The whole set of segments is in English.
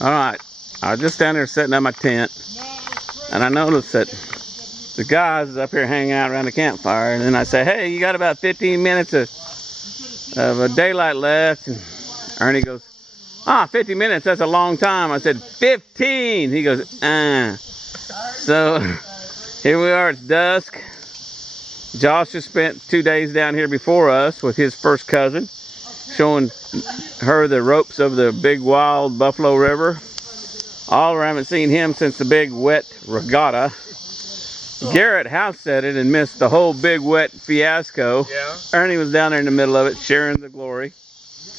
All right, I was just down there setting up my tent, and I noticed that the guys up here hanging out around the campfire, and then I say, hey, you got about 15 minutes of daylight left, and Ernie goes, 50 minutes, that's a long time. I said, 15. He goes, So here we are, it's dusk. Josh just spent 2 days down here before us with his first cousin, showing her the ropes of the big wild Buffalo River. Oliver, I haven't seen him since the big wet regatta. Garrett house set it and missed the whole big wet fiasco. Yeah. Ernie was down there in the middle of it, sharing the glory.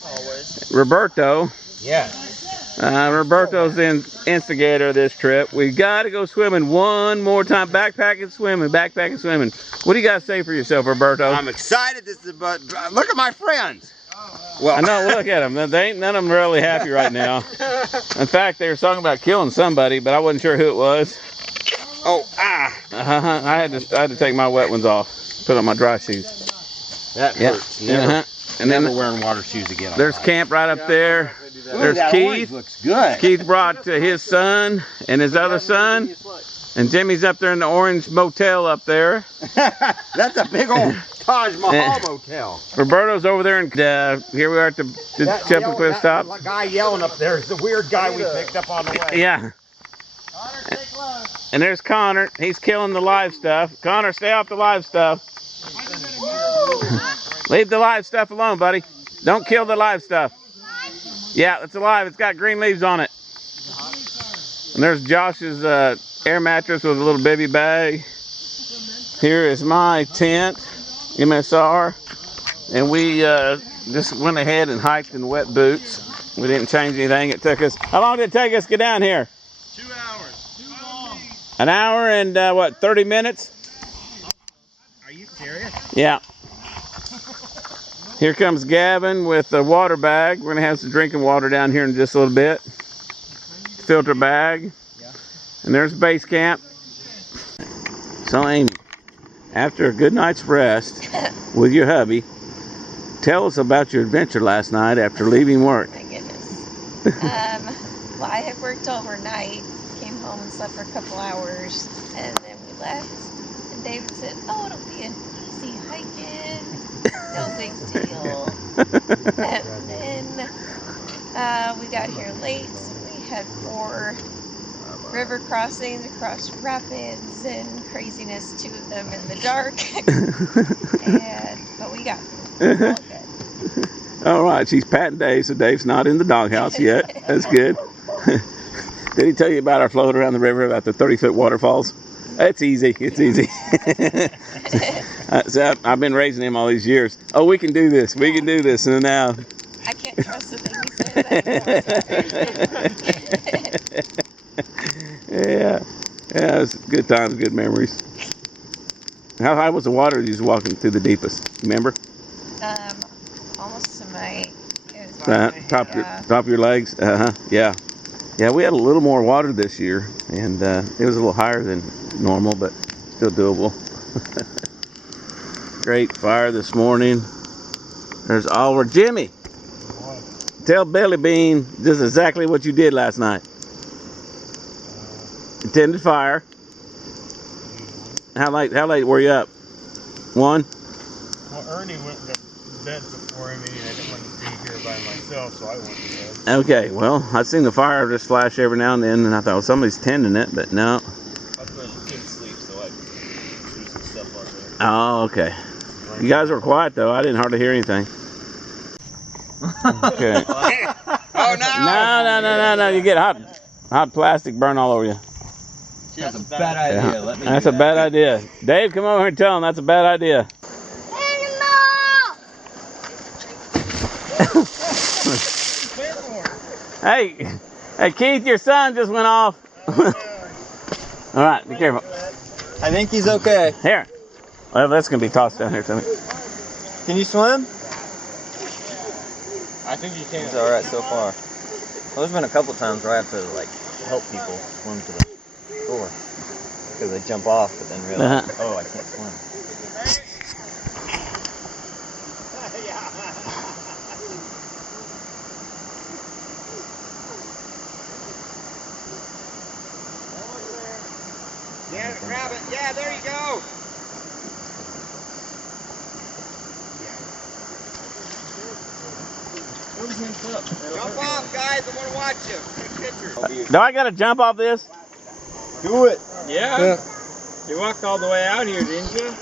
Always. Roberto. Yeah. Roberto's the instigator of this trip. We got to go swimming one more time. Backpacking, swimming, backpacking, swimming. What do you got to say for yourself, Roberto? I'm excited. This is look at my friends. Well, I know, look at them. They ain't none of them really happy right now. In fact, they were talking about killing somebody, but I wasn't sure who it was. Oh, I had to take my wet ones off, put on my dry shoes. That hurts. Never, and never then wearing water shoes again. There's camp right up there. There's Keith. Looks good. Keith brought his son and his other son, and Jimmy's up there in the orange motel up there. That's a big old Taj Mahal motel. Roberto's over there, and here we are at the Jumping Cliff stop. That guy yelling up there is the weird guy we picked up on the way. Yeah. And there's Connor. He's killing the live stuff. Connor, stay off the live stuff. Leave the live stuff alone, buddy. Don't kill the live stuff. Yeah, it's alive. It's got green leaves on it. And there's Josh's air mattress with a little baby bag. Here is my tent, MSR. And we just went ahead and hiked in wet boots. We didn't change anything. It took us, how long did it take us to get down here? 2 hours. Too long. An hour and what, 30 minutes? Are you serious? Yeah. Here comes Gavin with the water bag. We're gonna have some drinking water down here in just a little bit. Filter bag. Yeah. And there's base camp. So Amy, after a good night's rest with your hubby, tell us about your adventure last night after leaving work. My goodness. Well, I had worked overnight, came home and slept for a couple hours, and then we left. And David said, "Oh, it'll be an easy hiking, no big deal." And then we got here late, so we had 4 river crossings across rapids and craziness, 2 of them in the dark. But we got through. It was all good. All right, she's patting Dave, so Dave's not in the doghouse yet. That's good. Did he tell you about our float around the river, about the 30-foot waterfalls? It's easy. It's easy. So I've been raising him all these years. Oh, we can do this. We can do this. And now. I can't trust the thing he said. Yeah, it's good times, good memories. How high was the water you was walking through the deepest? Remember? Almost to my. It was Top of your legs. Yeah. Yeah, we had a little more water this year, and it was a little higher than normal, but still doable. Great fire this morning. There's Oliver. Jimmy, tell Billy Bean just exactly what you did last night. Attended fire. How late were you up? 1? Well, Ernie went to bed before me, and I didn't want to be here by myself, so I went to bed. Okay, well, I've seen the fire just flash every now and then, and I thought, well, somebody's tending it, but no. I couldn't sleep, so I threw some stuff on there. Oh, okay. You guys were quiet, though. I didn't hardly hear anything. Okay. Oh, no. No. You get hot plastic burn all over you. That's a bad idea. Yeah. That's a bad idea. Dave, come over here and tell him that's a bad idea. Hey, Keith, your son just went off. All right, be careful. I think he's okay. Here. Well, that's going to be tossed down here to me. Can you swim? I think you can. He's alright so far. Well, there's been a couple times where I have to, like, help people swim to the shore. Because they jump off, but then realize, oh, I can't swim. Yeah, grab it. Yeah, there you go. Jump off, guys. I want to watch you. Take pictures. Do I gotta jump off this? Do it. Yeah. You walked all the way out here, didn't you?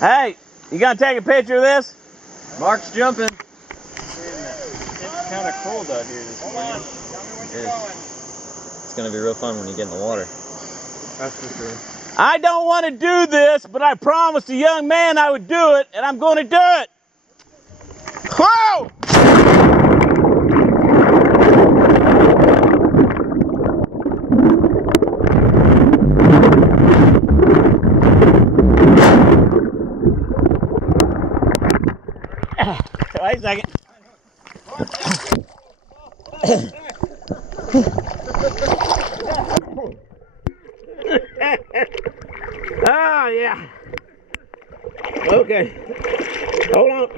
Hey, you gonna take a picture of this? Mark's jumping. It's kind of cold out here this morning. It's gonna be real fun when you get in the water. That's for sure. I don't want to do this, but I promised a young man I would do it, and I'm going to do it. Whoa! Wait a second. Oh, yeah. Okay. Hold on.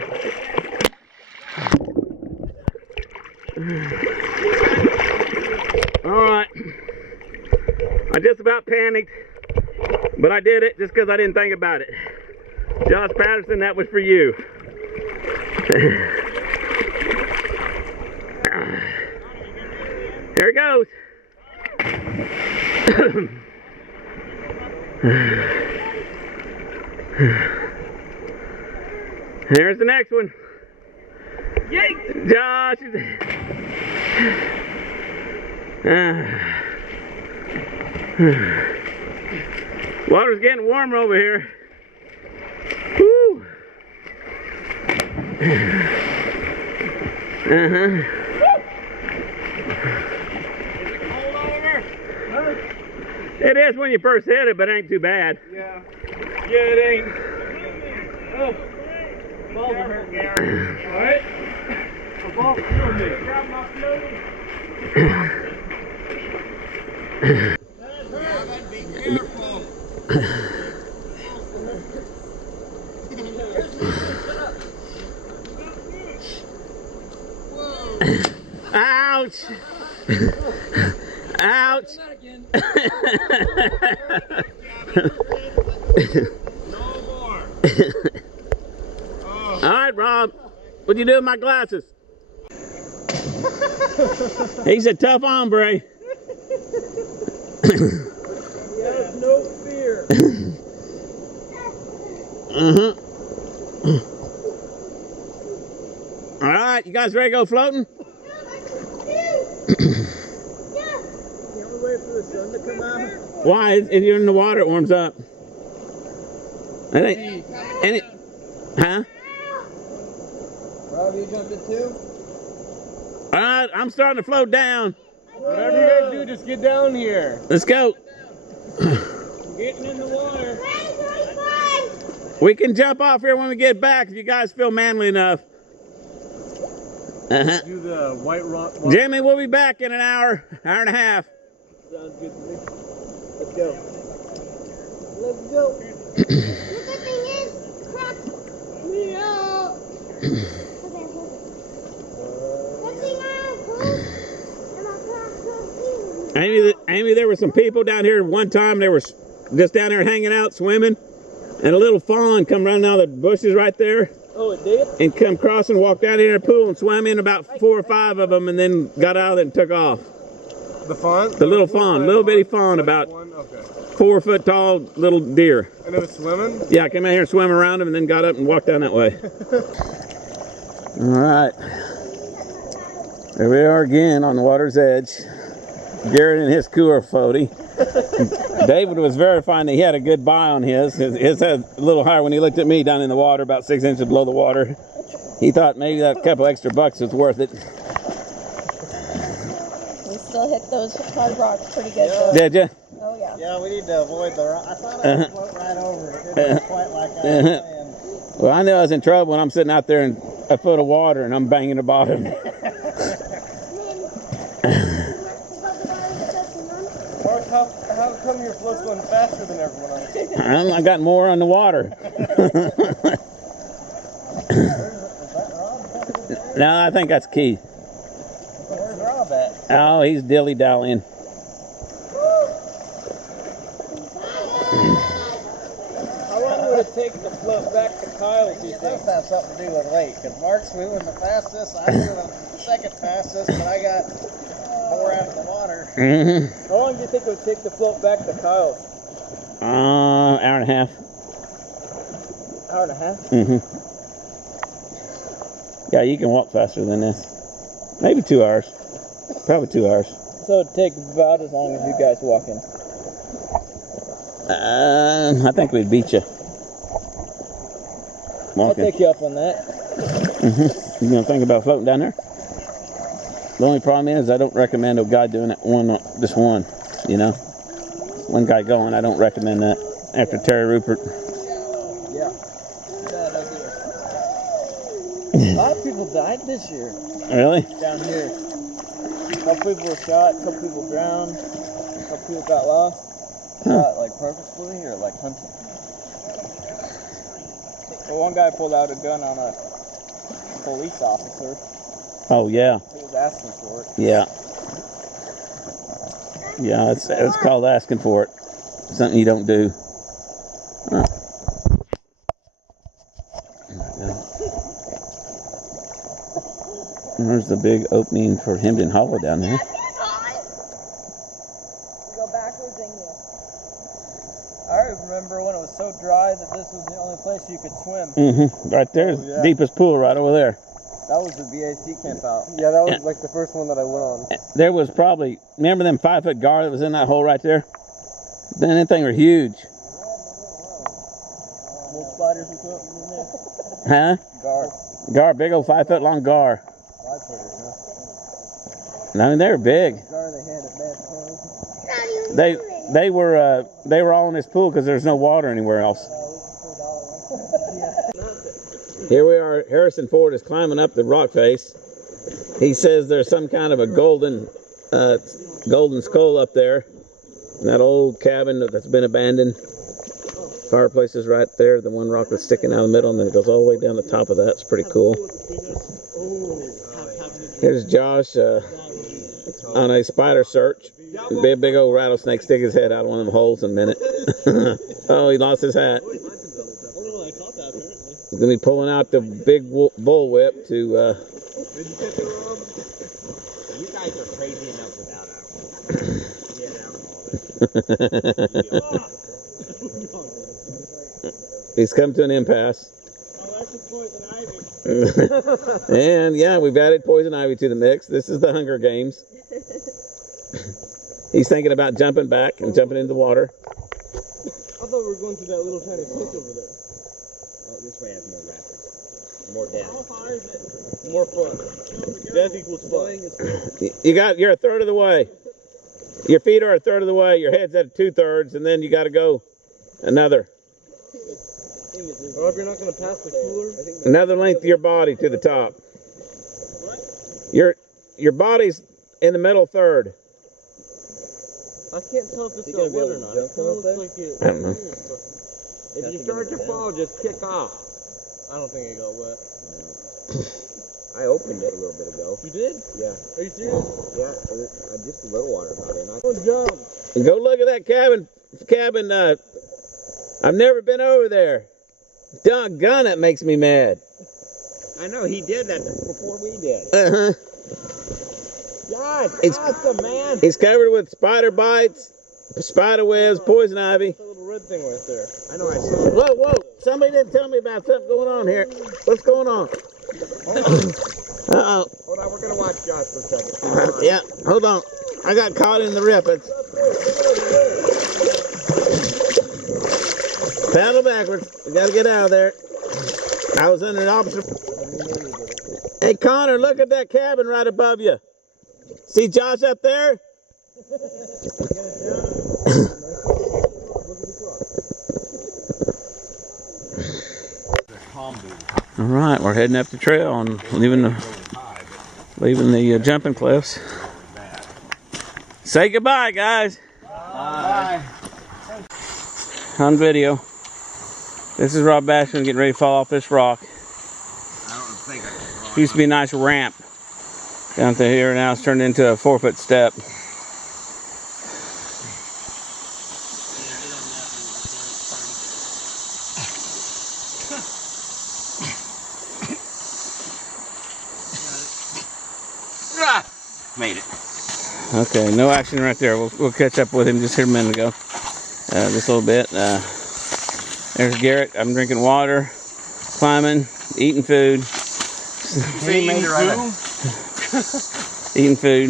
All right. I just about panicked, but I did it just because I didn't think about it. Josh Patterson, that was for you. Here it goes. Here's the next one. Yay! Josh. Water's getting warmer over here. Woo! Uh-huh. It is when you first hit it, but it ain't too bad. Yeah. Yeah, it ain't. Oh. Balls are hurting, Gary. Alright? The ball's killing me. Grab my floaty. Be careful. Ouch! Ouch! No more. All right, Rob. What'd you do with my glasses? He's a tough hombre. He has no fear. All right, you guys ready to go floating? Can't we wait for the sun to come out? Why? If you're in the water, it warms up. I think. Huh? Rob, you jumped it too? All right, I'm starting to float down. Whatever you guys do, just get down here. Let's go. Getting in the water. We can jump off here when we get back if you guys feel manly enough. Do the white rock. Jimmy, we'll be back in an hour and a half. Sounds good to me. Let's go. Let's go. The good thing is, crap me up. Amy, there were some people down here one time. They were just down there hanging out, swimming, and a little fawn come running out of the bushes right there. Oh, it did? And come across and walked down in the pool and swam in about 4 or 5 of them, and then got out of it and took off. The fawn? The little fawn, little bitty fawn, about 4 foot tall little deer. And it was swimming? Yeah, I came out here and swam around them and then got up and walked down that way. All right. There we are again on the water's edge. Garrett and his cooler floaty. David was verifying that he had a good buy on his. His had a little higher when he looked at me down in the water, about 6 inches below the water. He thought maybe that couple extra bucks was worth it. We still hit those hard rocks pretty good. Though. Did you? Oh yeah. Yeah, we need to avoid the rock. I thought I would float right over it. It didn't quite like I was saying. Well, I knew I was in trouble when I'm sitting out there in a foot of water and I'm banging the bottom. Mark, how come your float's going faster than everyone else? I got more on the water. No, I think that's Keith. Where's Rob at? Oh, he's dilly-dallying. take the float back to Kyle's, do you think? That has something to do with weight, because Mark's moving the fastest, I'm moving the second fastest, but I got more out of the water. Mm-hmm. How long do you think it would take the float back to Kyle's? Hour and a half. Hour and a half? Mm-hmm. Yeah, you can walk faster than this. Maybe 2 hours. Probably 2 hours. So it'd take about as long as you guys walking. I think we'd beat you. I'll take you up on that. Mm-hmm. You gonna think about floating down there? The only problem is I don't recommend a guy doing it just one, you know? One guy going, I don't recommend that. After Terry Rupert. Yeah. Bad idea. A lot of people died this year. Really? Down here. A couple people were shot, a couple people drowned, a couple people got lost. Shot like purposefully or like hunting? Well, one guy pulled out a gun on a police officer. Oh, yeah. He was asking for it. Yeah. Yeah, it's called asking for it. Something you don't do. Huh. And there's the big opening for Hemden Hollow down there. Go backwards and I remember when it was so dry that this was the only place you could swim. Mm-hmm. Right there's the deepest pool right over there. That was the VAC camp out. Yeah, that was like the first one that I went on. There was probably, remember them 5-foot gar that was in that hole right there? Then that thing were huge. Little spiders or something in there. Huh? Gar. Gar, big old 5-foot long gar. 5-footers, huh? I mean, they were big. Gar they had at bad times. They were all in this pool because there's no water anywhere else. Here we are. Harrison Ford is climbing up the rock face. He says there's some kind of a golden skull up there. In that old cabin that's been abandoned. Fireplace is right there. The one rock that's sticking out of the middle, and then it goes all the way down the top of that. It's pretty cool. Here's Josh on a spider search. Be a big old rattlesnake stick his head out of one of them holes in a minute. Oh, he lost his hat. He's going to be pulling out the big bull whip to... You guys are crazy enough without alcohol. He's come to an impasse. And yeah, we've added poison ivy to the mix. This is the Hunger Games. He's thinking about jumping back and jumping into the water. I thought we were going through that little tiny creek over there. Oh, this way has more rapids. More death. More fun. Death equals fun. You're a third of the way. Your feet are a third of the way. Your head's at 2/3, and then you got to go another. Well, if you're not going to pass the cooler, Another length of your body to the top. Your body's in the middle third. I can't tell if it's got wet or not. It looks like it. I don't know. If you start to fall, just kick off. I don't think it got wet. I opened it a little bit ago. You did? Yeah. Are you serious? Yeah, just a little water got in. Good job. And go look at that cabin. I've never been over there. Doggone, it makes me mad. I know, he did that before we did. Uh-huh. God, It's- awesome, man. It's covered with spider bites, spider webs, poison ivy. That little red thing right there. I know, I saw it. Whoa, whoa. Somebody didn't tell me about something going on here. What's going on? Uh-oh. Hold on, we're going to watch Josh for a second. Yeah, hold on. I got caught in the rapids. Paddle backwards. We got to get out of there. I was in an opposite. Hey, Connor, look at that cabin right above you. See Josh up there? All right, we're heading up the trail and leaving the jumping cliffs. Say goodbye, guys. Bye. On video. This is Rob Bashman getting ready to fall off this rock. I don't think I can. Used to be a nice ramp down to here. Now it's turned into a 4-foot step. made it. Okay, no action right there. We'll catch up with him just here a minute ago. Just a little bit. There's Garrett. I'm drinking water, climbing, eating food. Eating food? Eating food.